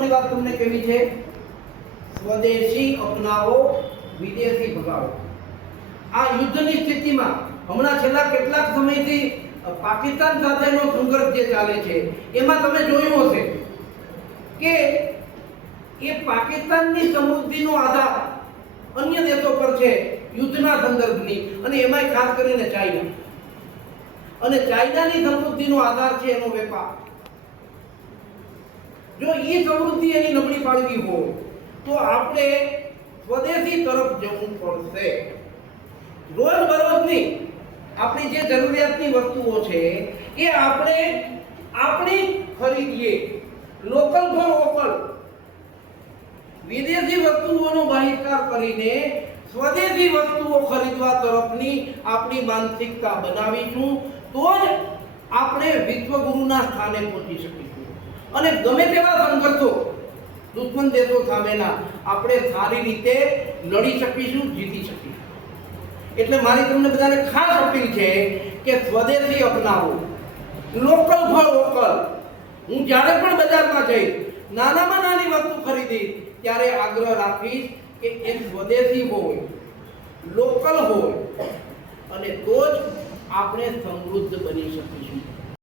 મહત્વની વાત તમને કહેવી છે, સ્વદેશી અપનાવો, વિદેશી ભગાવો. આ યુદ્ધની સ્થિતિમાં હમણાં છેલ્લા કેટલાક સમયથી પાકિસ્તાન સાથેનો સંઘર્ષ જે ચાલે છે એમાં તમે જોયું હશે કે એ પાકિસ્તાનની સમૃદ્ધિનો આધાર અન્ય દેશો પર છે યુદ્ધના સંદર્ભની, અને એમાંય ખાસ કરીને ચાઇના. અને ચાઇનાની સમૃદ્ધિનો આધાર છે એનો વેપાર. જો એ સમૃદ્ધિ એની નબળી પાડવી હોય તો આપણે સ્વદેશી તરફ જવું પડશે. રોજબરોજની આપણી જે જરૂરિયાતની વસ્તુઓ છે એ આપણે આપણી ખરીદીએ, લોકલ ફોર વોકલ. વિદેશી વસ્તુઓનો બહિષ્કાર કરીને સ્વદેશી વસ્તુઓ ખરીદવા તરફની આપણી માનસિકતા બનાવીશું તો જ આપણે વિશ્વગુરુના સ્થાને પહોંચી શકીશું. અને ગમે તેવા સંઘર્ષો દુશ્મન દેશો સામેના આપણે સારી રીતે લડી શકીશું, જીતી શકીશું. એટલે મારી તમને બધાને ખાસ અપીલ છે કે સ્વદેશી અપનાવો, લોકલ ફોર વોકલ. હું જ્યારે પણ બજારમાં જઈશ, નાનામાં નાની વસ્તુ ખરીદીશ ત્યારે આગ્રહ રાખીશ કે એ સ્વદેશી હોય, લોકલ હોય, અને તો જ આપણે સમૃદ્ધ બની શકીશું.